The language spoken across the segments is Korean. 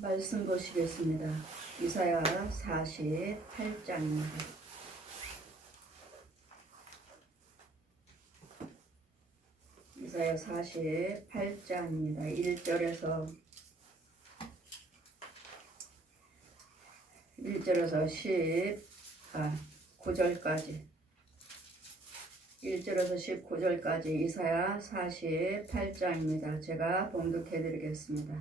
말씀 보시겠습니다. 이사야 48장입니다. 이사야 48장입니다. 1절에서 19절까지 1절에서 19절까지 이사야 48장입니다. 제가 봉독해 드리겠습니다.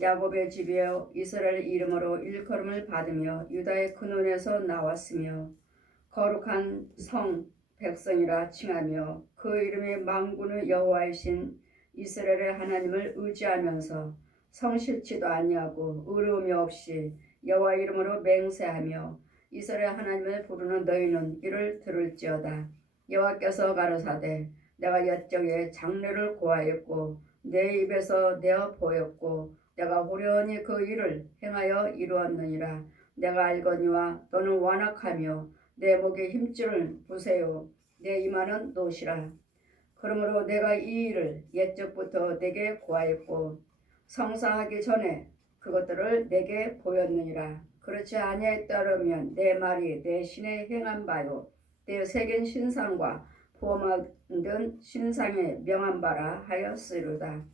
야곱의 집이여 이스라엘 이름으로 일컬음을 받으며 유다의 근원에서 나왔으며 거룩한 성 백성이라 칭하며 그 이름이 만군의 여호와이신 이스라엘의 하나님을 의지하면서 성실치도 아니하고 의로움이 없이 여호와 이름으로 맹세하며 이스라엘 하나님을 부르는 너희는 이를 들을지어다. 여호와께서 가라사대 내가 옛적에 장래를 고하였고 내 입에서 내어 보였고 내가 호련히 그 일을 행하여 이루었느니라. 내가 알거니와 너는 완악하며 내 목에 힘줄을 부세요. 내 이마는 노시라. 그러므로 내가 이 일을 옛적부터 내게 고하였고 성사하기 전에 그것들을 내게 보였느니라. 그렇지 아니했더라면 내 말이 내 신에 행한 바요 내 새긴 신상과 부어만든 신상에 명한 바라 하였으리로다.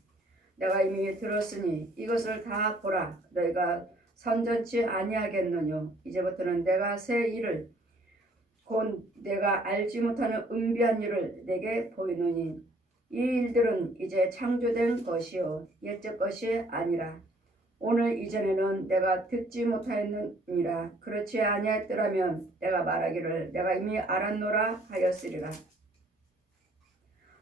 내가 이미 들었으니 이것을 다 보라. 너희가 선전치 아니하겠느뇨. 이제부터는 내가 새 일을 곧 내가 알지 못하는 은비한 일을 내게 보이노니 이 일들은 이제 창조된 것이요 옛적 것이 아니라 오늘 이전에는 내가 듣지 못하였느니라. 그렇지 아니하였더라면 내가 말하기를 내가 이미 알았노라 하였으리라.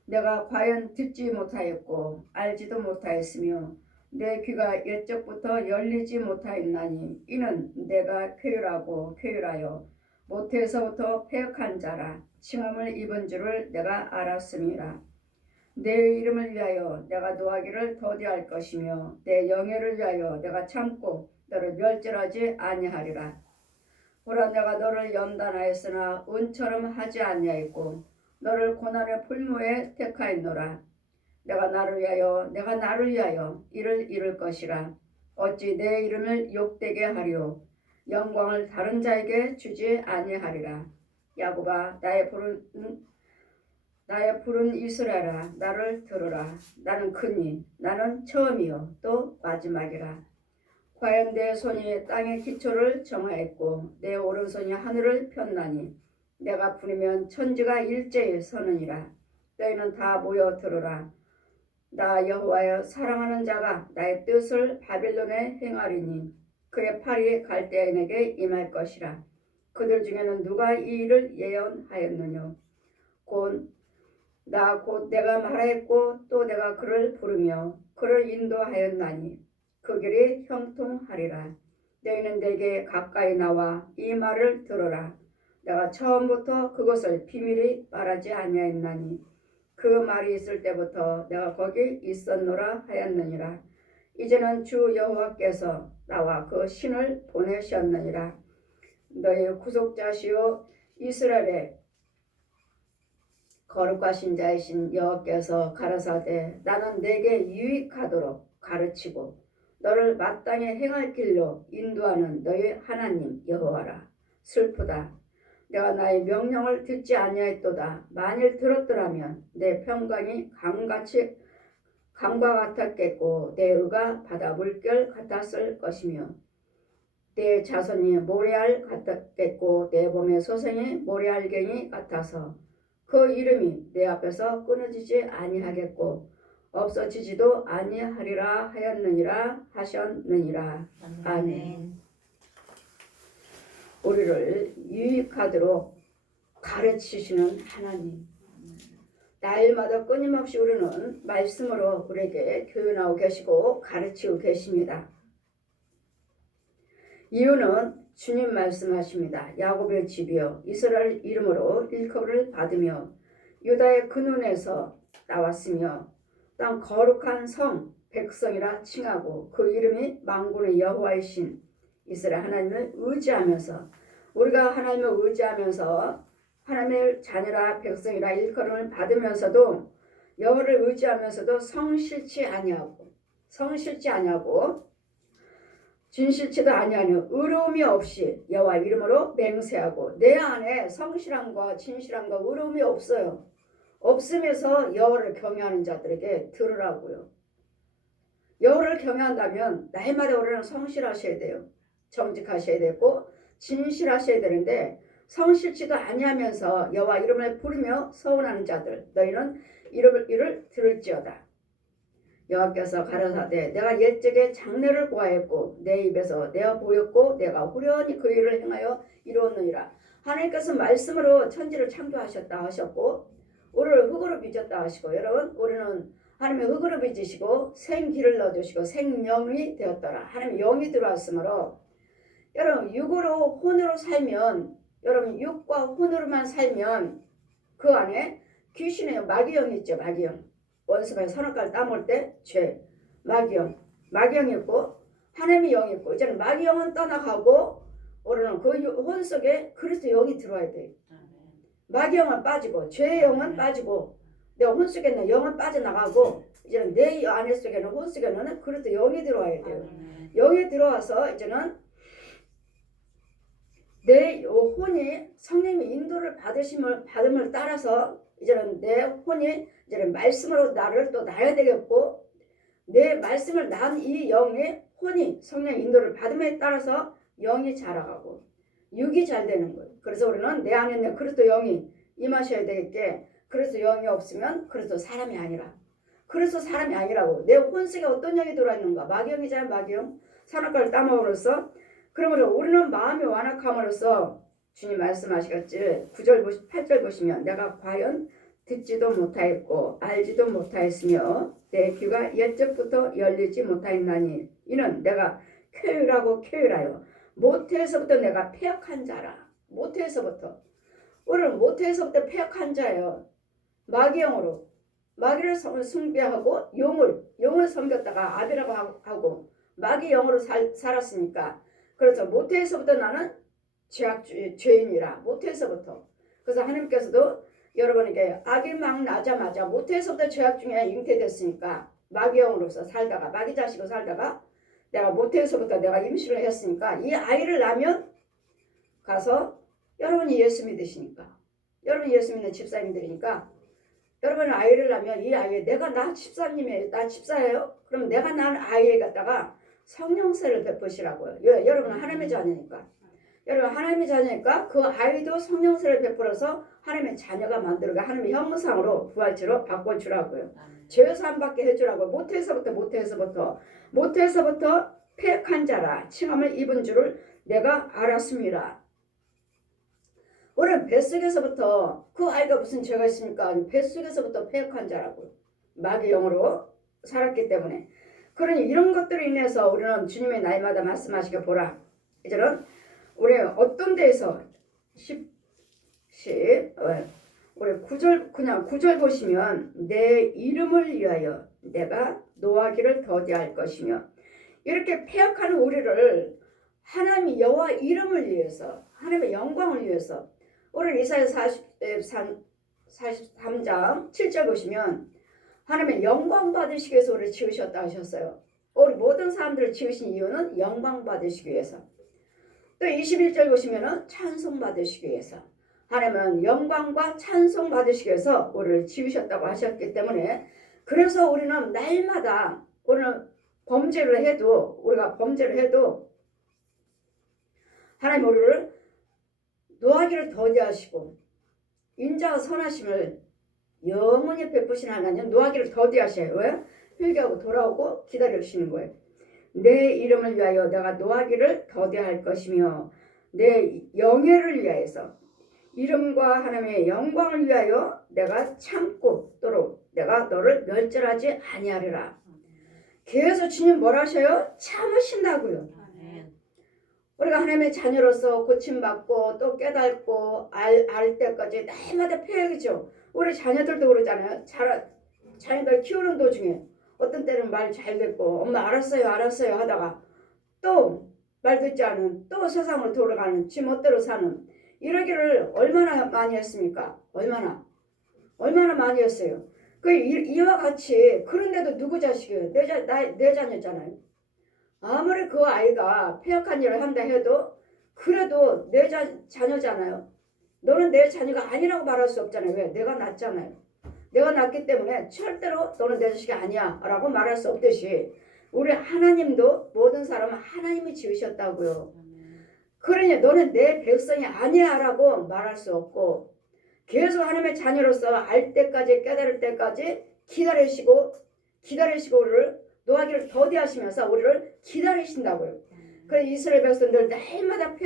내가 과연 듣지 못하였고 알지도 못하였으며 내 귀가 옛적부터 열리지 못하였나니 이는 내가 쾌율하여 모태에서부터 패역한 자라 칭함을 입은 줄을 내가 알았음이라. 내 이름을 위하여 내가 노하기를 더디할 것이며 내 영예를 위하여 내가 참고 너를 멸절하지 아니하리라. 보라 내가 너를 연단하였으나 은처럼 하지 아니하였고 너를 고난의 풀무에 택하였노라. 내가 나를 위하여 이를 이룰 것이라. 어찌 내 이름을 욕되게 하리요 영광을 다른 자에게 주지 아니하리라. 야곱아 나의 푸른 이스라엘아 나를 들으라. 나는 크니 나는 처음이요 또 마지막이라. 과연 내 손이 땅의 기초를 정하였고 내 오른손이 하늘을 폈나니 내가 부르면 천지가 일제히 서느니라. 너희는 다 모여 들으라. 나 여호와여 사랑하는 자가 나의 뜻을 바빌론에 행하리니 그의 팔이 갈대인에게 임할 것이라. 그들 중에는 누가 이 일을 예언하였느뇨. 곧 내가 말하였고 또 내가 그를 부르며 그를 인도하였나니 그 길이 형통하리라. 너희는 내게 가까이 나와 이 말을 들으라. 내가 처음부터 그것을 비밀히 말하지 아니하였나니 그 말이 있을 때부터 내가 거기 있었노라 하였느니라. 이제는 주 여호와께서 나와 그 신을 보내셨느니라. 너희 구속자시오 이스라엘의 거룩하신 자이신 여호와께서 가라사대 나는 내게 유익하도록 가르치고 너를 마땅히 행할 길로 인도하는 너희 하나님 여호와라. 슬프다. 내가 나의 명령을 듣지 아니하였도다. 만일 들었더라면 내 평강이 강과 같았겠고 내 의가 바다 물결 같았을 것이며 내 자손이 모래알 같았겠고 내 몸의 소생이 모래알갱이 같아서 그 이름이 내 앞에서 끊어지지 아니하겠고 없어지지도 아니하리라 하셨느니라. 아멘. 우리를 유익하도록 가르치시는 하나님. 날마다 끊임없이 우리는 말씀으로 우리에게 교훈하고 계시고 가르치고 계십니다. 이유는 주님 말씀하십니다. 야곱의 집이여 이스라엘 이름으로 일컬음을 받으며 유다의 근원에서 나왔으며 땅 거룩한 성 백성이라 칭하고 그 이름이 만군의 여호와이신 이스라엘 하나님을 의지하면서 우리가 하나님을 의지하면서 하나님의 자녀라 백성이라 일컬음을 받으면서도 여호와를 의지하면서도 성실치 아니하고 진실치도 아니하며 의로움이 없이 여호와 이름으로 맹세하고 내 안에 성실함과 진실함과 의로움이 없어요. 없으면서 여호와를 경외하는 자들에게 들으라고요. 여호와를 경외한다면 날마다 우리는 성실하셔야 돼요. 정직하셔야 되고 진실하셔야 되는데 성실치도 아니하면서 여호와 이름을 부르며 서운하는 자들 너희는 이를 들을지어다. 여호와께서 가라사대 내가 옛적에 장래를 고하였고 내 입에서 내어 보였고 내가 후련히 그 일을 행하여 이루었느니라. 하나님께서 말씀으로 천지를 창조하셨다 하셨고 우리를 흙으로 빚었다 하시고 여러분 우리는 하나님의 흙으로 빚으시고 생기를 넣어주시고 생명이 되었더라. 하나님의 영이 들어왔으므로 여러분 육으로 혼으로 살면 여러분 육과 혼으로만 살면 그 안에 귀신의 마귀영이 있죠. 마귀영. 원수의 선악과를 따먹을 때 죄, 마귀영 있고 하나님의 영이 있고 이제는 마귀영은 떠나가고 우리는 그 혼 속에 그리스도 영이 들어와야 돼. 마귀영은 빠지고 죄의 영은 빠지고 내 혼 속에 있는 영은 빠져나가고 이제는 내 안에 속에는 혼 속에는 그리스도 영이 들어와야 돼요. 영이 들어와서 이제는 내 혼이 성령의 인도를 받음을 따라서 이제는 내 혼이 이제는 말씀으로 나를 또 낳아야 되겠고 내 말씀을 낳은 이 영의 혼이 성령의 인도를 받음에 따라서 영이 자라가고 육이 잘 되는 거예요. 그래서 우리는 내 안에 있는 그리스도 영이 임하셔야 되겠게 그래서 영이 없으면 그래서 사람이 아니라 그래서 사람이 아니라고 내 혼 속에 어떤 영이 들어있는가 마귀영이잖아요. 마귀영 선악과를 따먹으로써 그러므로 우리는 마음이 완악함으로써 주님 말씀하시겠지 9절 8절 보시면 내가 과연 듣지도 못하였고 알지도 못하였으며 내 귀가 옛적부터 열리지 못하였나니 이는 내가 쾌유하여 모태에서부터 내가 패역한 자라. 모태에서부터 우리는 모태에서부터 패역한 자예요. 마귀영으로 마귀를 숭배하고 용을 섬겼다가 아비라고 하고 마귀 영으로 살았으니까 그래서 모태에서부터 나는 죄인이라 모태에서부터. 그래서 하나님께서도 여러분에게 악이 막 나자마자 모태에서부터 죄악 중에 잉태됐으니까 마귀 영으로서 살다가 마귀 자식으로 살다가 내가 모태에서부터 내가 임신을 했으니까 이 아이를 낳으면 가서 여러분이 예수 믿으시니까 여러분이 예수 믿는 집사님들이니까 여러분 아이를 낳으면 이 아이에 나 집사예요. 그럼 내가 낳은 아이에 갖다가 성령세를 베푸시라고요. 여러분은 하나님의 자녀니까. 여러분 하나님의 자녀니까 그 아이도 성령세를 베풀어서 하나님의 자녀가 만들어가 하나님의 형상으로 부활체로 바꿔주라고요. 죄사함 받게 해주라고. 모태에서부터 패역한 자라 칭함을 입은 줄을 내가 알았습니다. 우리는 뱃속에서부터 그 아이가 무슨 죄가 있습니까? 뱃속에서부터 패역한 자라고요. 마귀 영으로 살았기 때문에. 그러니 이런 것들로 인해서 우리는 주님의 날마다 말씀하시게 보라. 이제는 우리 어떤 데에서 우리 9절 보시면 내 이름을 위하여 내가 노하기를 더디할 것이며 이렇게 패역하는 우리를 하나님 여호와 이름을 위해서 하나님의 영광을 위해서 오늘 이사야 43장 7절 보시면 하나님의 영광 받으시기 위해서 우리를 지으셨다 하셨어요. 우리 모든 사람들을 지으신 이유는 영광 받으시기 위해서. 또 21절 보시면 찬송 받으시기 위해서. 하나님은 영광과 찬송 받으시기 위해서 우리를 지으셨다고 하셨기 때문에 그래서 우리는 날마다 우리가 범죄를 해도 하나님 우리를 노하기를 더디하시고 인자와 선하심을 영원히 베푸신 하나님 노하기를 더디하셔요. 왜? 회개하고 돌아오고 기다려주시는 거예요. 내 이름을 위하여 내가 노하기를 더디할 것이며 내 영예를 위하여서 이름과 하나님의 영광을 위하여 내가 참고 또록 내가 너를 멸절하지 아니하리라. 계속 주님 뭐라 하셔요? 참으신다고요. 우리가 하나님의 자녀로서 고침받고 또 깨닫고 알 때까지 날마다 패역이죠. 우리 자녀들도 그러잖아요. 자녀들 키우는 도중에 어떤 때는 말 잘 듣고 엄마 알았어요 하다가 또 말 듣지 않은 또 세상으로 돌아가는 지 멋대로 사는 이러기를 얼마나 많이 했습니까? 얼마나 많이 했어요. 이와 같이 그런데도 누구 자식이에요? 내 자녀잖아요. 아무리 그 아이가 폐역한 일을 한다 해도 그래도 내 자녀잖아요. 너는 내 자녀가 아니라고 말할 수 없잖아요. 왜? 내가 낳았잖아요. 내가 낳기 때문에 절대로 너는 내 자식이 아니야 라고 말할 수 없듯이 우리 하나님도 모든 사람은 하나님이 지으셨다고요. 그러니 너는 내 백성이 아니야 라고 말할 수 없고 계속 하나님의 자녀로서 알 때까지 깨달을 때까지 기다리시고 우리를 노하기를 더디하시면서 우리를 기다리신다고요. 그래서 이스라엘 백성들 날마다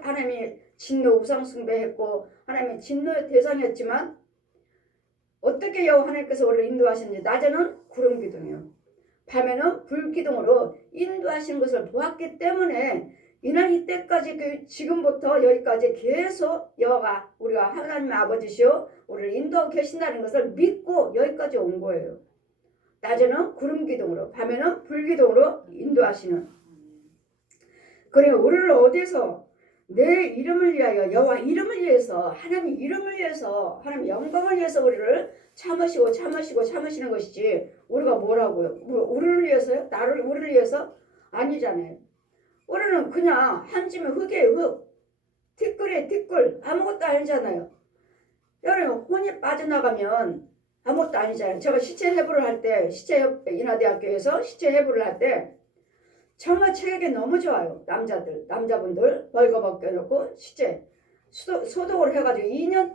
하나님이 진노 우상 숭배했고 하나님이 진노의 대상이었지만 어떻게 여호와 하나님께서 우리를 인도하시는지 낮에는 구름 기둥이요 밤에는 불 기둥으로 인도하신 것을 보았기 때문에 이날 이때까지 지금부터 여기까지 계속 여호와가 우리가 하나님 아버지시오 우리를 인도하고 계신다는 것을 믿고 여기까지 온 거예요. 낮에는 구름 기둥으로 밤에는 불 기둥으로 인도하시는. 그러니까 우리를 어디서 내 이름을 위하여 여호와 이름을 위해서 하나님 이름을 위해서 하나님 영광을 위해서 우리를 참으시는 것이지 우리가 뭐라고요? 우리를 위해서요? 우리를 위해서? 아니잖아요. 우리는 그냥 한 짐의 흙이에요. 흙. 티끌이에요. 티끌. 아무것도 아니잖아요. 여러분 혼이 빠져나가면 아무것도 아니잖아요. 제가 시체 해부를 할 때 인하대학교에서 시체 해부를 할 때 정말 체격이 너무 좋아요. 남자분들 벌거벗겨 놓고 시체 소독을 해가지고 2년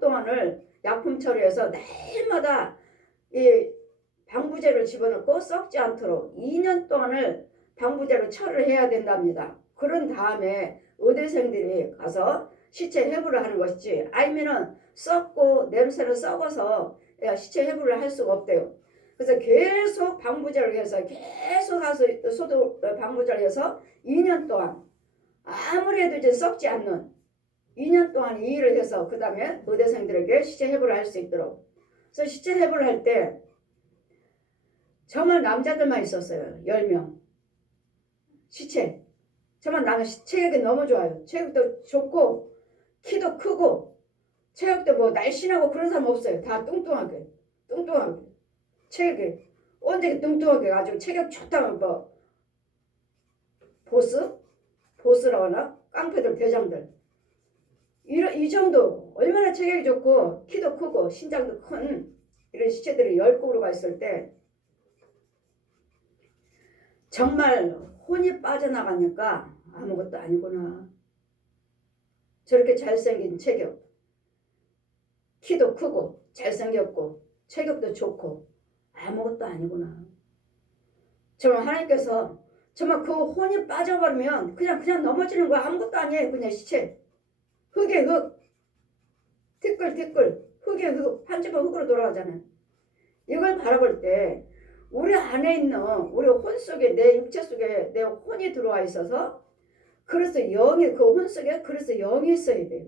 동안을 약품 처리해서 날마다 이 방부제를 집어넣고 썩지 않도록 2년 동안을 방부제로 처리를 해야 된답니다. 그런 다음에 의대생들이 가서 시체 해부를 하는 것이지 아니면은 썩고 냄새를 썩어서 시체 해부를 할 수가 없대요. 그래서 계속 방부제를 해서 계속 가서 소독 방부제를 해서 2년 동안 아무리 해도 이제 썩지 않는 2년 동안 이 일을 해서 그 다음에 의대생들에게 시체 해부를 할 수 있도록. 그래서 시체 해부를 할 때 정말 남자들만 있었어요. 10명. 시체. 정말 나는 체격이 너무 좋아요. 체격도 좋고 키도 크고 체격도 뭐 날씬하고 그런 사람 없어요. 다 뚱뚱하게. 체격이 언제 뚱뚱하게 아주 체격 좋다면 뭐 보스라고 하나? 깡패들 대장들 이 정도 얼마나 체격이 좋고 키도 크고 신장도 큰 이런 시체들이 10곡으로 가 있을 때 정말 혼이 빠져나가니까 아무것도 아니구나. 저렇게 잘생긴 체격 키도 크고 잘생겼고 체격도 좋고 아무것도 아니구나. 정말 하나님께서 정말 그 혼이 빠져버리면 그냥 넘어지는 거야. 아무것도 아니에요. 그냥 시체. 흙에 흙. 티끌. 흙에 흙. 한 집은 흙으로 돌아가잖아요. 이걸 바라볼 때 우리 안에 있는 우리 혼 속에 내 육체 속에 내 혼이 들어와 있어서 그래서 영이 그 혼 속에 그래서 영이 있어야 돼요.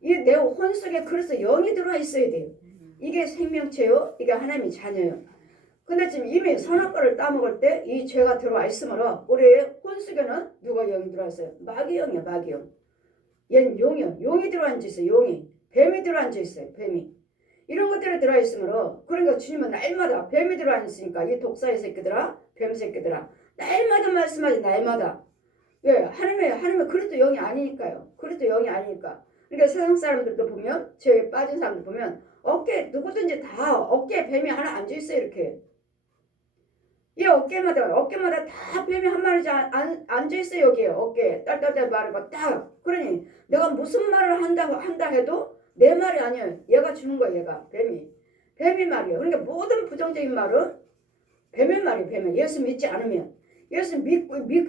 이 내 혼 속에 그래서 영이 들어와 있어야 돼요. 이게 생명체요. 이게 하나님의 자녀요. 근데 지금 이미 선악과를 따먹을 때 이 죄가 들어와 있으므로 우리의 혼 속에는 누가 영이 들어와 있어요? 마귀 영이요. 얘는 용이요. 용이 들어와 앉아있어요. 용이. 뱀이 들어와 앉아있어요. 뱀이. 이런 것들이 들어와 있으므로 그러니까 주님은 날마다 뱀이 들어와 있으니까 이 독사의 새끼들아 뱀 새끼들아 날마다 말씀하지 날마다. 왜? 하나님의 그리스도 영이 아니니까요. 그리스도 영이 아니니까. 그러니까 세상 사람들도 보면 죄에 빠진 사람들 보면 어깨 누구든지 다 어깨에 뱀이 하나 앉아있어요. 이렇게. 이 어깨마다 다 뱀이 한 마리 앉아있어요. 여기에 어깨에 딸딸딸 마르고 딱. 그러니 내가 무슨 말을 한다 해도 내 말이 아니에요. 얘가 주는 거야. 얘가 뱀이 말이에요. 그러니까 모든 부정적인 말은 뱀의 말이에요. 뱀이. 예수 믿지 않으면 예수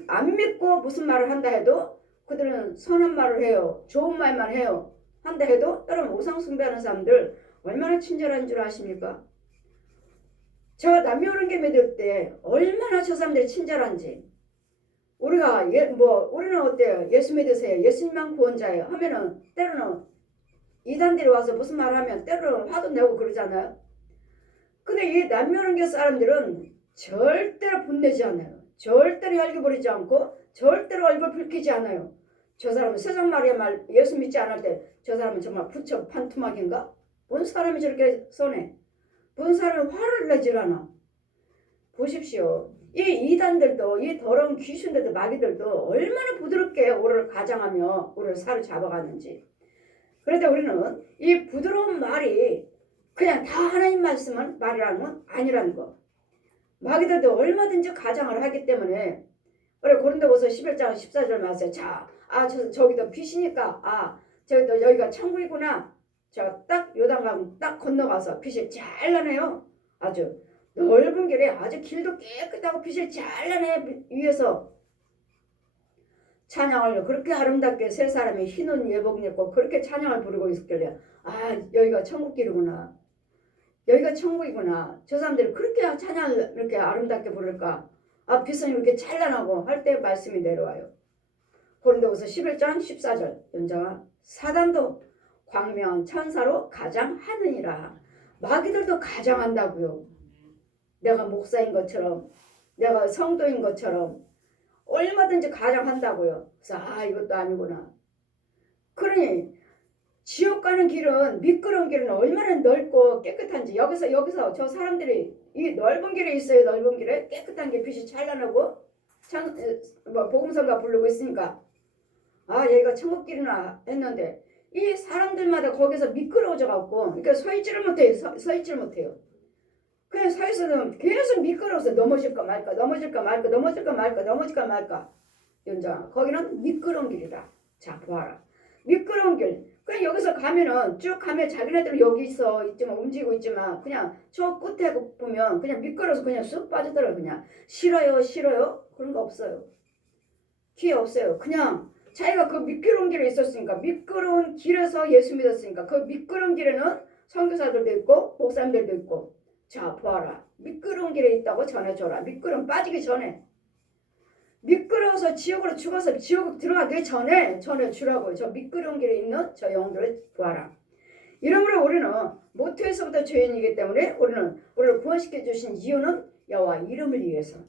안 믿고 무슨 말을 한다 해도 그들은 선한 말을 해요. 좋은 말만 해요. 한다 해도 다른 우상 숭배하는 사람들 얼마나 친절한 줄 아십니까? 제가 남녀오른게 믿을 때 얼마나 저 사람들이 친절한지. 우리는 어때요? 예수 믿으세요. 예수님만 구원자예요. 하면은 때로는 이단들이 와서 무슨 말을 하면 때로는 화도 내고 그러잖아요. 근데 이 남녀오른게 사람들은 절대로 분내지 않아요. 절대로 혈기 부리지 않고 절대로 얼굴 붉히지 않아요. 저 사람은 세상 말이야 예수 믿지 않을 때 저 사람은 정말 부처 판투막인가? 뭔 사람이 저렇게 손해? 뭔 사람이 화를 내질 않아? 보십시오. 이 이단들도 이 더러운 귀신들도 마귀들도 얼마나 부드럽게 우리를 가장하며 우리를 사로잡아가는지. 그런데 우리는 이 부드러운 말이 그냥 다 하나님 말씀은 말이라는 건 아니라는 거. 마귀들도 얼마든지 가장을 하기 때문에 그래 고린도후서 11장 14절 말씀 자, 저기도 빛이니까 저기도 여기가 천국이구나. 자, 딱 요단강 딱 건너가서 빛이 잘 나네요. 아주 넓은 길에 아주 길도 깨끗하고 빛이 잘 나네. 위에서 찬양을 그렇게 아름답게 세 사람이 흰 옷 예복 입고 그렇게 찬양을 부르고 있었길래 여기가 천국길이구나. 여기가 천국이구나. 저 사람들이 그렇게 찬양을 이렇게 아름답게 부를까. 빛은 이렇게 찬란하고 할 때 말씀이 내려와요. 고린도후서 11장 14절 연장아 사단도 광명한 천사로 가장하느니라. 마귀들도 가장한다고요. 내가 목사인 것처럼 내가 성도인 것처럼 얼마든지 가장한다고요. 그래서 이것도 아니구나. 그러니 지옥 가는 길은 미끄러운 길은 얼마나 넓고 깨끗한지 여기서 저 사람들이 이 넓은 길에 있어요. 넓은 길에 깨끗한 게 빛이 찬란하고 복음성가 부르고 있으니까 여기가 천국길이나 했는데 이 사람들마다 거기서 미끄러워져 갖고 그러니까 서 있지를 못해요. 그냥 서 있어도 계속 미끄러워서 넘어질까 말까 연장 거기는 미끄러운 길이다. 자 보아라. 미끄러운 길. 그냥 여기서 가면은 쭉 가면 자기네들 여기 있지만 움직이고 있지만 그냥 저 끝에 보면 그냥 미끄러워서 그냥 쑥 빠지더라고요. 그냥 싫어요 그런 거 없어요. 기회 없어요. 그냥 자기가 그 미끄러운 길에 있었으니까 미끄러운 길에서 예수 믿었으니까 그 미끄러운 길에는 선교사들도 있고 목사님들도 있고 자 보아라. 미끄러운 길에 있다고 전해줘라. 미끄러움 빠지기 전에 미끄러워서 지옥으로 죽어서 지옥 들어가기 전에 전해주라고요. 저 미끄러운 길에 있는 저 영들을 보아라. 이러므로 우리는 모태에서부터 죄인이기 때문에 우리를 구원시켜 주신 이유는 여호와 이름을 위해서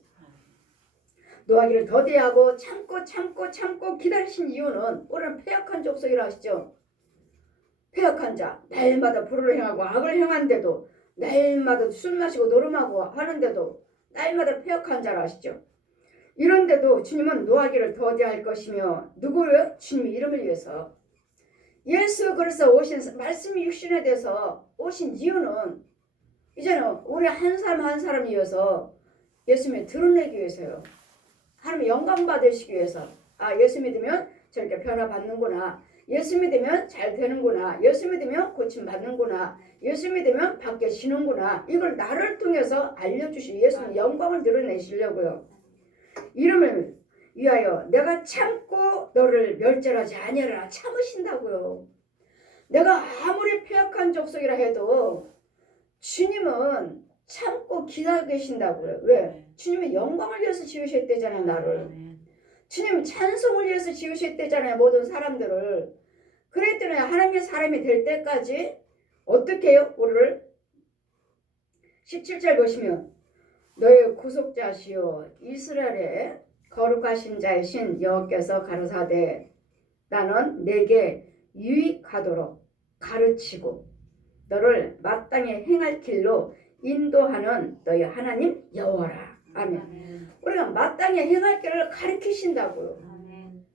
노하기를 더디하고 참고 기다리신 이유는 우리는 패역한 족속이라 하시죠. 패역한 자 날마다 불을 행하고 악을 행하는데도 날마다 술 마시고 노름하고 하는데도 날마다 패역한 자라 하시죠. 이런데도 주님은 노하기를 더디할 것이며 누구를? 주님 이름을 위해서 예수 그리스도 오신 말씀이 육신에 대해서 오신 이유는 이제는 우리 한 사람 한 사람을 위해서 예수님을 드러내기 위해서요. 하나님의 영광 받으시기 위해서 예수 믿으면 저렇게 변화받는구나. 예수 믿으면 잘 되는구나. 예수 믿으면 고침받는구나. 예수 믿으면 바뀌어지는구나. 이걸 나를 통해서 알려주시고 예수님 영광을 드러내시려고요. 이름을 위하여 내가 참고 너를 멸절하지 아니하라. 참으신다고요. 내가 아무리 패역한 족속이라 해도 주님은 참고 기다리고 계신다고요. 왜? 주님은 영광을 위해서 지으셨대잖아요. 나를. 주님은 찬송을 위해서 지으셨대잖아요. 모든 사람들을. 그랬더니 하나님의 사람이 될 때까지 어떻게 해요? 우리를 17절 보시면 너의 구속자시요 이스라엘의 거룩하신 자이신 여호와께서 가라사대 나는 내게 유익하도록 가르치고 너를 마땅히 행할 길로 인도하는 너희 하나님 여호와라. 아멘. 우리가 마땅히 행할 길을 가르치신다고요.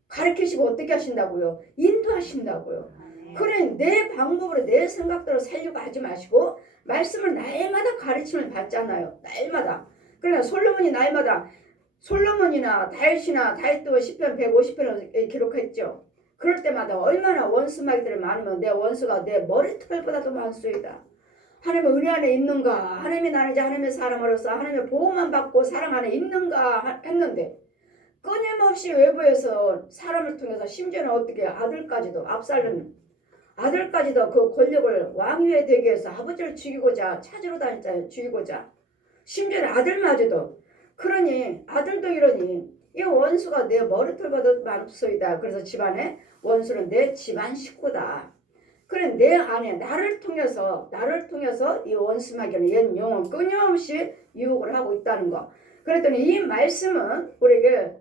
가르치시고 어떻게 하신다고요? 인도하신다고요. 그래 내 방법으로 내 생각대로 살려고 하지 마시고 말씀을 날마다 가르침을 받잖아요. 날마다. 그러니까 솔로몬이나 다윗도 시편 150편을 기록했죠. 그럴 때마다 얼마나 원수 마귀들이 많으면 내 원수가 내 머리털보다도 많소이다. 하나님의 은혜 안에 있는가? 하나님이 나는 이제 하나님의 사람으로서 하나님의 보호만 받고 사랑 안에 있는가 했는데 끊임없이 외부에서 사람을 통해서 심지어는 어떻게 아들까지도 압살롬 아들까지도 그 권력을 왕위에 되기 위해서 아버지를 죽이고자 찾으러 다녔잖아요. 죽이고자. 심지어 아들마저도. 그러니 아들도 이러니 이 원수가 내 머리털보다 많소이다. 그래서 집안에 원수는 내 집안 식구다. 그래 내 안에 나를 통해서 이 원수 마귀는 옛 영은 끊임없이 유혹을 하고 있다는 거. 그랬더니 이 말씀은 우리에게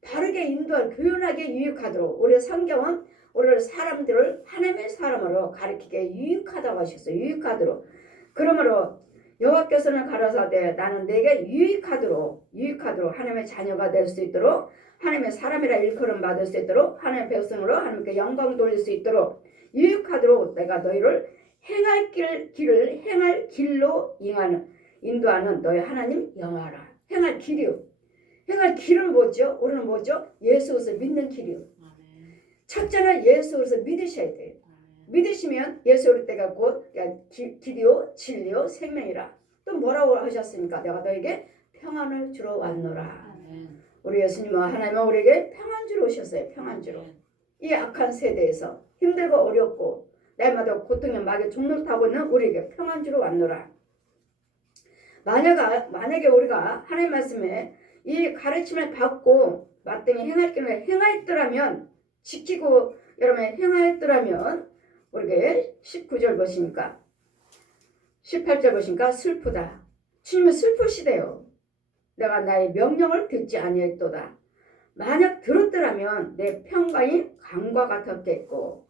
바르게 인도할 교훈하게 유익하도록 우리 성경은 우리를 사람들을 하나님의 사람으로 가르치게 유익하다고 하셨어요. 유익하도록. 그러므로 여호와께서는 가라사대 나는 내게 유익하도록 하나님의 자녀가 될 수 있도록 하나님의 사람이라 일컬음 받을 수 있도록 하나님의 백성으로 하나님께 영광 돌릴 수 있도록 유익하도록 내가 너희를 행할 길로 인도하는 너희 하나님 여호와라. 행할 길이요. 행할 길은 뭐죠? 우리는 뭐죠? 예수 그리스도를 믿는 길이요. 첫째는 예수 그리스도를 믿으셔야 돼요. 믿으시면 예수 그리스도 때가 곧 길이요 진리요 생명이라. 또 뭐라고 하셨습니까? 내가 너에게 평안을 주러 왔노라. 우리 예수님은 하나님은 우리에게 평안 주러 오셨어요. 평안 주러. 이 악한 세대에서 힘들고 어렵고 날마다 고통의 막에 종로를 타고 있는 우리에게 평안 주러 왔노라. 만약에 우리가 하나님 말씀에 이 가르침을 받고 마땅히 행할 길을 행하였더라면 지키고 여러분 행하였더라면 우리에게 19절 보시니까 18절 보시니까 슬프다. 주님은 슬프시대요. 내가 나의 명령을 듣지 아니했도다. 만약 들었더라면 내 평강이 강과 같았겠고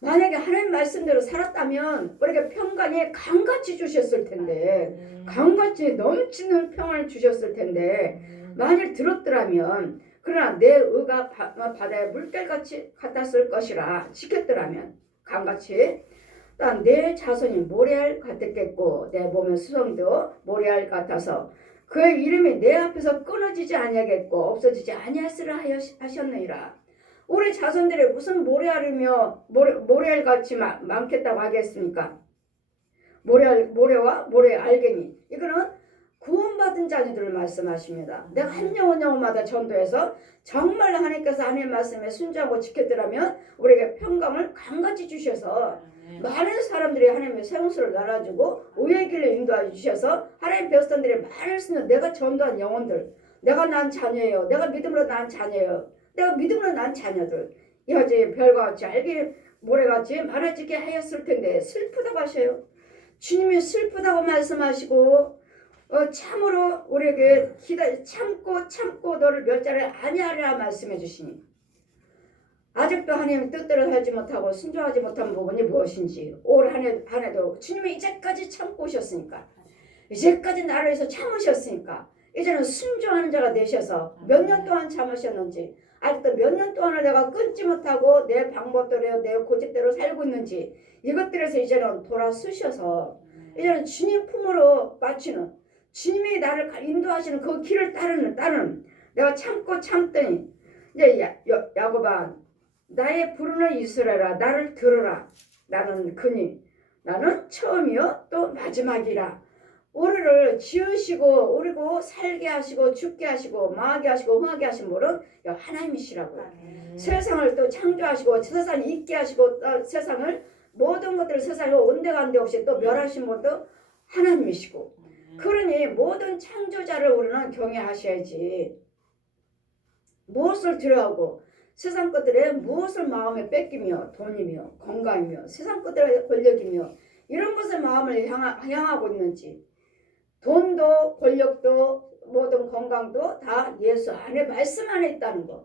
만약에 하나님 말씀대로 살았다면 우리에게 평강이 강같이 주셨을 텐데 강같이 넘치는 평안을 주셨을 텐데 만일 들었더라면 그러나 내 의가 바다의 물결같이 같았을 것이라 지켰더라면 강같이 또한 내 자손이 모래알 같았겠고 내 몸의 수성도 모래알 같아서 그의 이름이 내 앞에서 끊어지지 아니하겠고 없어지지 아니하시라 하셨느니라. 우리 자손들이 무슨 모래알이며 모래알같이 많겠다고 하겠습니까? 모래와 모래 알갱이 이거는 구원받은 자녀들을 말씀하십니다. 내가 한 영혼마다 전도해서 정말 하나님께서 하나님의 말씀에 순종하고 지켰더라면 우리에게 평강을 강같이 주셔서 많은 사람들이 하나님의 생수를 날아주고 의의 길로 인도해 주셔서 하나님의 백성들이 많을 수 있는 내가 전도한 영혼들 내가 난 자녀예요. 내가 믿음으로 난 자녀예요. 내가 믿음으로 난 자녀들 이제 별과 같이 알게 모래같이 많아지게 하였을 텐데 슬프다고 하셔요. 주님이 슬프다고 말씀하시고 참으로 우리에게 참고 너를 멸자를 아니하리라 말씀해 주시니 아직도 하나님의 뜻대로 살지 못하고 순종하지 못한 부분이 무엇인지 올 한 해도 주님이 이제까지 참고 오셨으니까 이제까지 나를 위해서 참으셨으니까 이제는 순종하는 자가 되셔서 몇 년 동안 참으셨는지 아직도 몇 년 동안을 내가 끊지 못하고 내 방법대로 내 고집대로 살고 있는지 이것들에서 이제는 돌아서셔서 이제는 주님 품으로 맞추는 주님이 나를 인도하시는 그 길을 따르는 내가 참고 참더니 이제 야곱아 나의 부르는 이스라엘아 나를 들으라. 나는 그니 나는 처음이요 또 마지막이라. 우리를 지으시고 우리고 살게 하시고 죽게 하시고 망하게 하시고 흥하게 하신 분은 하나님이시라고요. 세상을 또 창조하시고 세상을 있게 하시고 또 세상을 모든 것들을 세상에 온데간데 없이 또 멸하신 분도 하나님이시고 그러니 모든 창조자를 우리는 경외하셔야지 무엇을 두려워하고 세상 것들에 무엇을 마음에 뺏기며 돈이며 건강이며 세상 것들의 권력이며 이런 것을 마음을 향하고 있는지 돈도 권력도 모든 건강도 다 예수 안에 말씀 안에 있다는 거.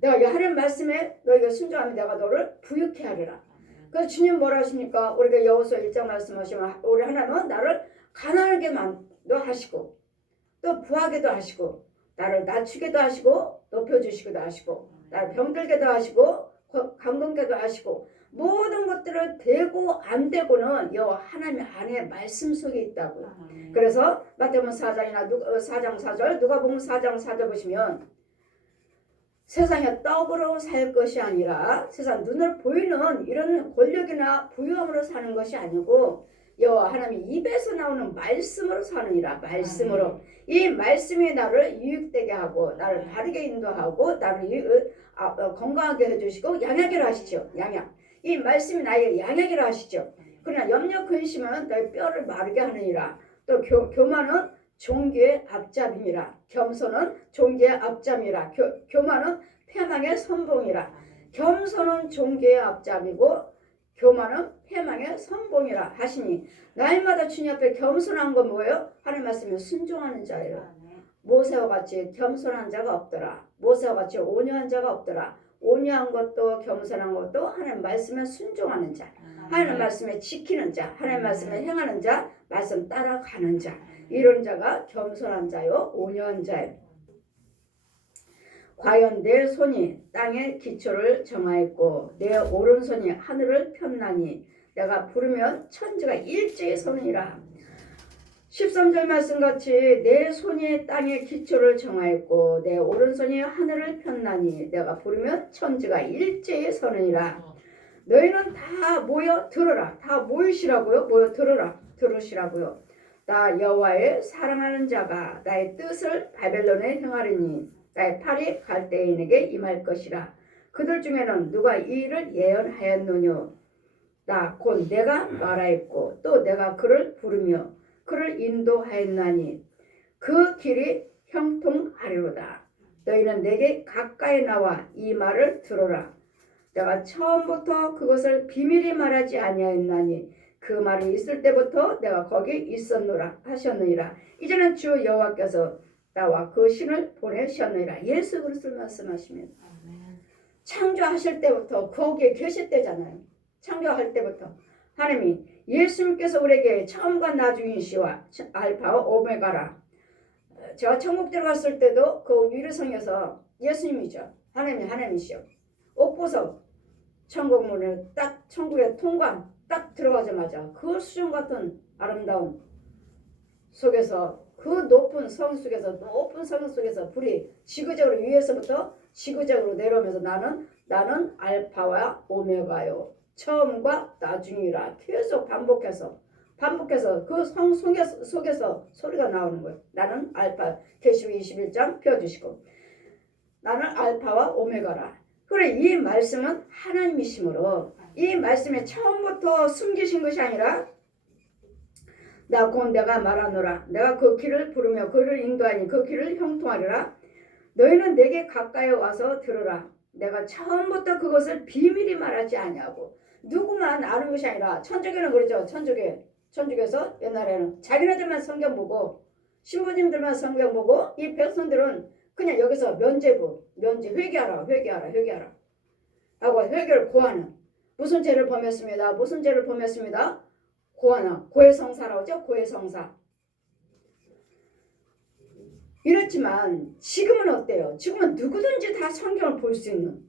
내가 하나님 말씀에 너희가 순종하면 내가 너를 부유케 하리라. 그래서 주님 뭐라 하십니까? 우리가 여호수아 1장 말씀하시면 우리 하나님은 나를 가난하게만도 하시고 또 부하게도 하시고 나를 낮추게도 하시고 높여주시기도 하시고 나를 병들게도 하시고 강건케도 하시고 모든 것들을 되고 안 되고는 여호와 하나님 안에 말씀 속에 있다고요. 그래서 마태복음 4장이나 4장 4절 누가복음 4장 4절 보시면 세상에 떡으로 살 것이 아니라 세상 눈을 보이는 이런 권력이나 부유함으로 사는 것이 아니고 여호와 하나님 입에서 나오는 말씀으로 사느니라. 말씀으로 이 말씀이 나를 유익되게 하고 나를 바르게 인도하고 나를 건강하게 해주시고 양약이라 하시죠. 양약 이 말씀이 나의 양약이라 하시죠. 그러나 염려 근심은 너의 뼈를 마르게 하느니라. 또 교만은 종교의 앞잡임이라. 겸손은 종교의 앞잡이라. 교만은 패망의 선봉이라. 겸손은 종교의 앞잡이고 교만은 패망의 선봉이라 하시니 날마다 주님 앞에 겸손한 건 뭐예요? 하나님 말씀에 순종하는 자예요. 모세와 같이 겸손한 자가 없더라. 모세와 같이 온유한 자가 없더라. 온유한 것도 겸손한 것도 하나님 말씀에 순종하는 자. 하나님 말씀에 지키는 자, 하나님 말씀에 행하는 자, 말씀 따라가는 자, 이런 자가 겸손한 자요, 온유한 자요. 과연 내 손이 땅의 기초를 정하였고 내 오른손이 하늘을 폈나니 내가 부르면 천지가 일제히 서느니라. 13절 말씀같이 내 손이 땅의 기초를 정하였고 내 오른손이 하늘을 폈나니 내가 부르면 천지가 일제히 서느니라. 너희는 다 모여 들으라. 다 모이시라고요. 모여 들으라. 들으시라고요. 나 여호와의 사랑하는 자가 나의 뜻을 바벨론에 행하리니 나의 팔이 갈대인에게 임할 것이라. 그들 중에는 누가 이 일을 예언하였느뇨. 나 곧 내가 말하였고 또 내가 그를 부르며 그를 인도하였나니 그 길이 형통하리로다. 너희는 내게 가까이 나와 이 말을 들어라. 내가 처음부터 그것을 비밀히 말하지 아니하였나니 그 말이 있을 때부터 내가 거기 있었노라 하셨느니라. 이제는 주 여호와께서 나와 그 신을 보내셨느니라. 예수 그리스도를 말씀하시면 창조하실 때부터 거기에 계실 때잖아요. 창조할 때부터 하나님이 예수님께서 우리에게 처음과 나중이시와 알파와 오메가라. 제가 천국 들어갔을 때도 그 유리성에서 예수님이죠. 하나님이시요. 옷 벗어 천국 문을 딱 천국에 통관 딱 들어가자마자 그 수정 같은 아름다운 속에서 그 높은 성 속에서 불이 지그적으로 위에서부터 지그적으로 내려오면서 나는 알파와 오메가요. 처음과 나중이라 계속 반복해서 그 성 속에서 소리가 나오는 거예요. 나는 알파. 계시록 21장 펴주시고 나는 알파와 오메가라. 그래 이 말씀은 하나님이시므로 이 말씀에 처음부터 숨기신 것이 아니라 나 곧 내가 말하노라. 내가 그 길을 부르며 그를 인도하니 그 길을 형통하리라. 너희는 내게 가까이 와서 들으라. 내가 처음부터 그것을 비밀히 말하지 아니하고 누구만 아는 것이 아니라 천주교는 그러죠. 천주교에서 옛날에는 자기네들만 성경 보고 신부님들만 성경 보고 이 백성들은 그냥 여기서 면제 회개하라 하고 회개를 고하는 무슨 죄를 범했습니다. 고하나 고해성사라고 하죠. 고해성사. 이렇지만 지금은 어때요? 지금은 누구든지 다 성경을 볼 수 있는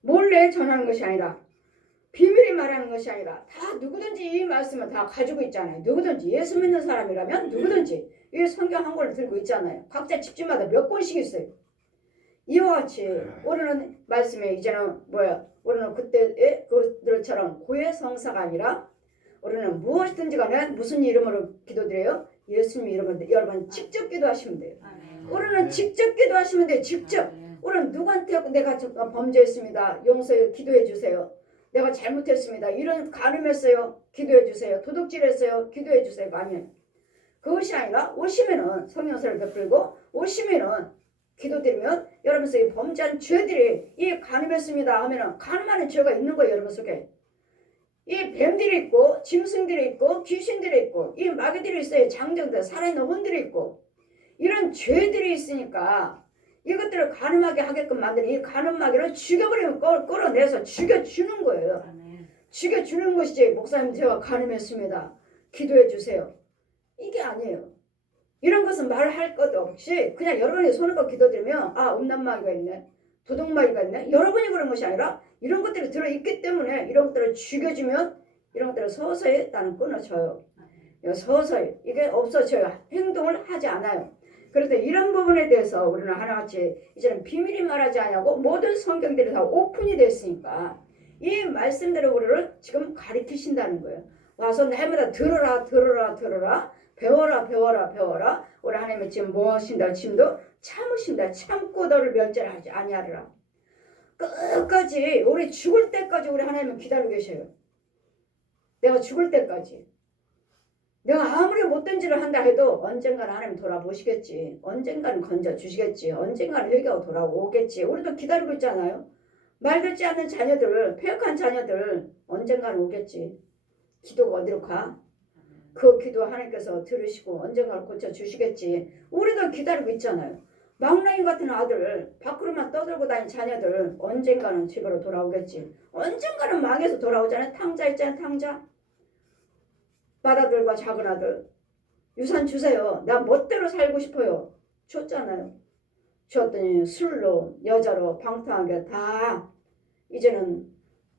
몰래 전하는 것이 아니라 비밀히 말하는 것이 아니라 다 누구든지 이 말씀을 다 가지고 있잖아요. 누구든지 예수 믿는 사람이라면 누구든지 이 성경 한 권을 들고 있잖아요. 각자 집집마다 몇 권씩 있어요. 이와 같이 우리는 말씀에 이제는 우리는 그때의 그들처럼 고해성사가 아니라 우리는 무엇이든지 간에 무슨 이름으로 기도드려요? 예수님 이름으로 여러분 직접 기도하시면 돼요. 우리는 직접 기도하시면 돼요. 직접. 우리는 누구한테 내가 범죄했습니다. 용서해 기도해 주세요. 내가 잘못했습니다. 이런 간음했어요. 기도해 주세요. 도둑질했어요. 기도해 주세요. 아니에요. 그것이 아니라 오시면은 성령서를 베풀고 오시면은 기도드리면 여러분 속에 범죄한 죄들이 이 간음했습니다 하면은 간음하는 죄가 있는 거예요. 여러분 속에. 이 뱀들이 있고 짐승들이 있고 귀신들이 있고 이 마귀들이 있어요. 장정들 살아있는 혼들이 있고 이런 죄들이 있으니까 이것들을 간음하게 하게끔 만드는 이 간음 마귀를 죽여버리면 끌어내서 죽여주는 거예요. 죽여주는 것이지 목사님 제가 간음했습니다. 기도해 주세요. 이게 아니에요. 이런 것은 말할 것 없이 그냥 여러분이 손을 거 기도드리면 음란마귀가 있네. 도둑마귀가 있네. 여러분이 그런 것이 아니라 이런 것들이 들어있기 때문에 이런 것들을 죽여주면 이런 것들을 서서히 나는 끊어져요. 서서히 이게 없어져요. 행동을 하지 않아요. 그런데 이런 부분에 대해서 우리는 하나같이 이제는 비밀이 말하지 않냐고 모든 성경들이 다 오픈이 됐으니까 이 말씀대로 우리를 지금 가르치신다는 거예요. 와서 날마다 들어라 배워라. 우리 하나님은 지금 무엇인다 지금도 참으신다. 참고 너를 멸절하지 아니하리라. 끝까지 우리 죽을 때까지 우리 하나님은 기다리고 계셔요. 내가 죽을 때까지. 내가 아무리 못된 짓을 한다 해도 언젠가는 하나님 돌아보시겠지. 언젠가는 건져주시겠지. 언젠가는 회개하고 돌아오겠지. 우리도 기다리고 있잖아요. 말 듣지 않는 자녀들, 폐역한 자녀들 언젠가는 오겠지. 기도가 어디로 가? 그 기도 하나님께서 들으시고 언젠가는 고쳐주시겠지. 우리도 기다리고 있잖아요. 망나니 같은 아들, 밖으로만 떠들고 다니는 자녀들 언젠가는 집으로 돌아오겠지. 언젠가는 망해서 돌아오잖아요. 탕자 있잖아요. 탕자. 맏아들과 작은 아들. 유산 주세요. 나 멋대로 살고 싶어요. 줬잖아요. 줬더니 술로 여자로 방탕하게 다 이제는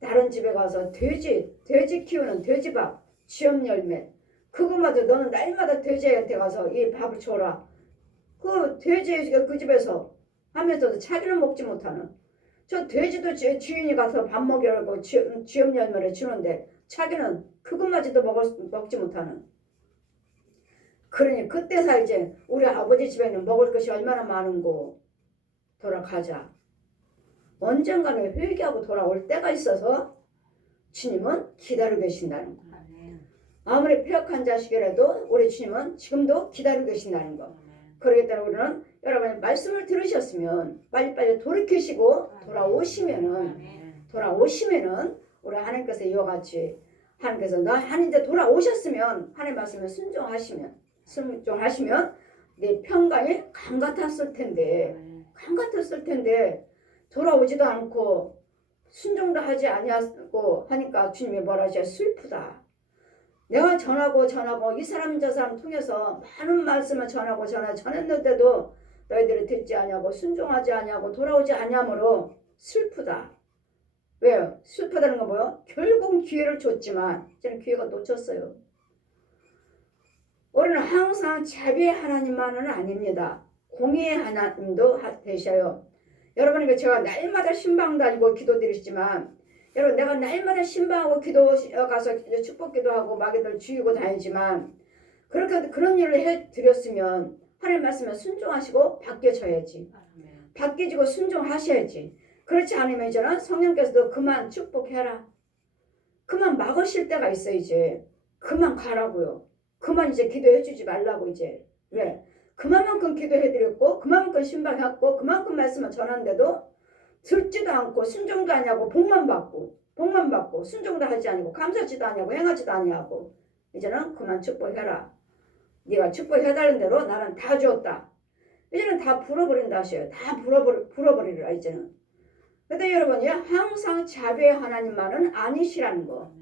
다른 집에 가서 돼지 키우는 돼지밥, 쥐엄 열매. 그거마저 너는 날마다 돼지한테 가서 이 밥을 줘라. 그 돼지가 그 집에서 하면서도 자기는 먹지 못하는. 저 돼지도 주인이 가서 밥 먹이라고 쥐엄 열매를 주는데 자기는 그것마저도 먹지 못하는. 그러니 그때서 이제 우리 아버지 집에는 먹을 것이 얼마나 많은고 돌아가자. 언젠가는 회개하고 돌아올 때가 있어서 주님은 기다리고 계신다는 거. 아무리 폐역한 자식이라도 우리 주님은 지금도 기다리고 계신다는 거. 그러기 때문에 우리는 여러분 말씀을 들으셨으면 빨리빨리 돌이키시고 돌아오시면은 우리 하나님께서 이와 같이 하나님께서 하나님 이제 돌아오셨으면 하나님 말씀에 순종하시면 네 평강이 강 같았을 텐데 돌아오지도 않고 순종도 하지 아니하고 하니까 주님이 뭐라 하셔? 슬프다. 내가 전하고 이 사람 저 사람 통해서 많은 말씀을 전했는데도 너희들이 듣지 아니하고 순종하지 아니하고 돌아오지 아니하므로 슬프다. 왜요? 슬프다는 건 뭐예요? 결국 기회를 줬지만 이제는 기회가 놓쳤어요. 우리는 항상 자비의 하나님만은 아닙니다. 공의의 하나님도 되셔요. 여러분에게 제가 날마다 신방 다니고 기도드리시지만 여러분 내가 날마다 신방하고 기도 가서 축복 기도하고 마귀들 죽이고 다니지만 그렇게 그런 일을 해드렸으면 하나님 말씀에 순종하시고 바뀌어져야지. 바뀌지고 순종하셔야지. 그렇지 않으면 이제는 성령께서도 그만 축복해라. 그만 막으실 때가 있어 이제. 그만 가라고요. 그만 이제 기도해 주지 말라고 이제. 왜? 그만큼 기도해드렸고 그만큼 신방했고 그만큼 말씀을 전하는데도 듣지도 않고 순종도 아니하고 복만 받고 순종도 하지 아니고 감사지도 아니하고 행하지도 아니하고 이제는 그만 축복해라. 네가 축복해달라는 대로 나는 다 주었다. 이제는 다 불어버린다 하셔요. 다 불어버리라 이제는. 근데 여러분이 항상 자비의 하나님만은 아니시라는 거.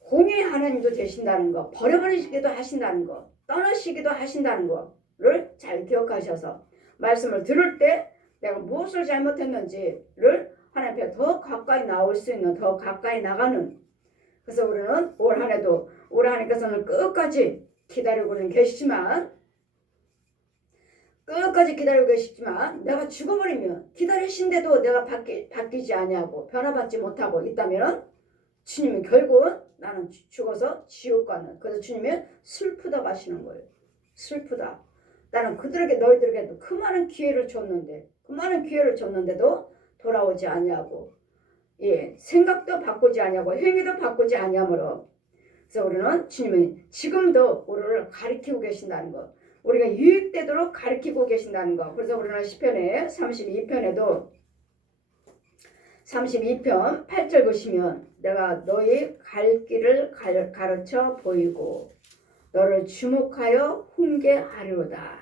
공의의 하나님도 되신다는 거. 버려버리시기도 하신다는 거. 떠나시기도 하신다는 거를 잘 기억하셔서 말씀을 들을 때 내가 무엇을 잘못했는지를 하나님 앞에 더 가까이 나올 수 있는 더 가까이 나가는. 그래서 우리는 올 한 해도 우리 하나님께서는 끝까지 기다리고는 계시지만 내가 죽어버리면 기다리신데도 내가 바뀌지 아니하고 변화받지 못하고 있다면 주님이 결국은 나는 죽어서 지옥 가는. 그래서 주님이 슬프다고 하시는 거예요. 슬프다. 나는 너희들에게도 그 많은 기회를 줬는데도 돌아오지 아니하고 생각도 바꾸지 아니하고 행위도 바꾸지 아니하므로. 그래서 우리는 주님이 지금도 우리를 가리키고 계신다는 것. 우리가 유익되도록 가리키고 계신다는 것. 그래서 우리는 시편에 32편에도 32편 8절 보시면 내가 너희 갈 길을 가르쳐 보이고 너를 주목하여 훈계하리로다.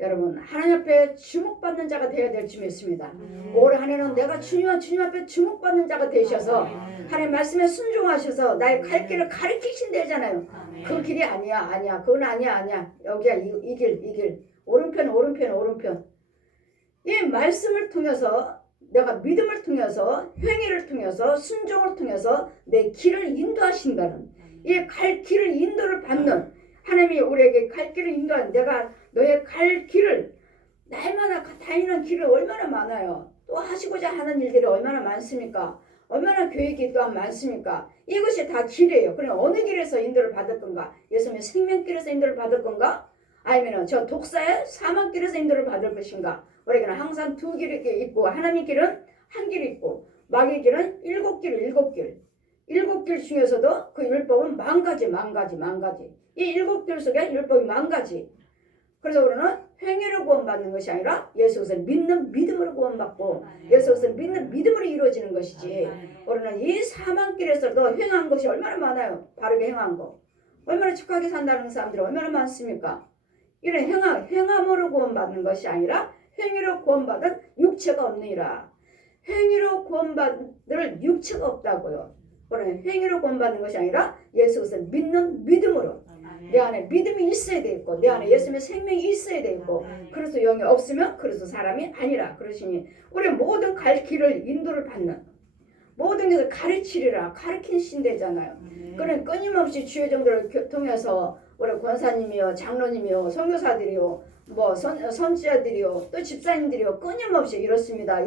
여러분 하나님 앞에 주목받는 자가 되어야 될 줄이 있습니다. 올 한 해는 내가 주님 앞에 주목받는 자가 되셔서 하나님 말씀에 순종하셔서 나의 갈 길을 가르치신다잖아요. 그 길이 아니야. 그건 아니야. 여기야 이 길. 오른편. 이 말씀을 통해서 내가 믿음을 통해서 행위를 통해서 순종을 통해서 내 길을 인도하신다는 이 갈 길을 인도를 받는 하나님이 우리에게 갈 길을 인도하는 내가 너의 갈 길을 날마다 다니는 길이 얼마나 많아요. 또 하시고자 하는 일들이 얼마나 많습니까? 얼마나 계획이 또한 많습니까? 이것이 다 길이에요. 그럼 어느 길에서 인도를 받을 건가? 예수님의 생명길에서 인도를 받을 건가? 아니면 저 독사의 사망길에서 인도를 받을 것인가? 우리에게는 항상 두 길이 있고 하나님의 길은 한 길이 있고 마귀의 길은 일곱 길 중에서도 그 율법은 만 가지. 이 일곱 길 속에 율법이 만 가지. 그래서 우리는 행위로 구원받는 것이 아니라 예수 그리스도를 믿는 믿음으로 구원받고 예수 그리스도를 믿는 믿음으로 이루어지는 것이지. 우리는 이 사망길에서도 행한 것이 얼마나 많아요. 바르게 행한 거. 얼마나 축하게 산다는 사람들이 얼마나 많습니까? 이런 행함으로 구원받는 것이 아니라 행위로 구원받은 육체가 없느니라. 행위로 구원받을 육체가 없다고요. 그러나 행위로 구원받는 것이 아니라 예수 그리스도를 믿는 믿음으로 내 안에 믿음이 있어야 되고 내 안에 예수님의 생명이 있어야 되고 그리스도 영이 없으면 그리스도 사람이 아니라 그러시니 우리 모든 갈 길을 인도를 받는 모든 것을 가르치리라 가르친 신대잖아요. 그런 끊임없이 주의 정도를 통해서 우리 권사님이요 장로님이요 선교사들이요 뭐 선지자들이요 또 집사님들이요 끊임없이 이렇습니다.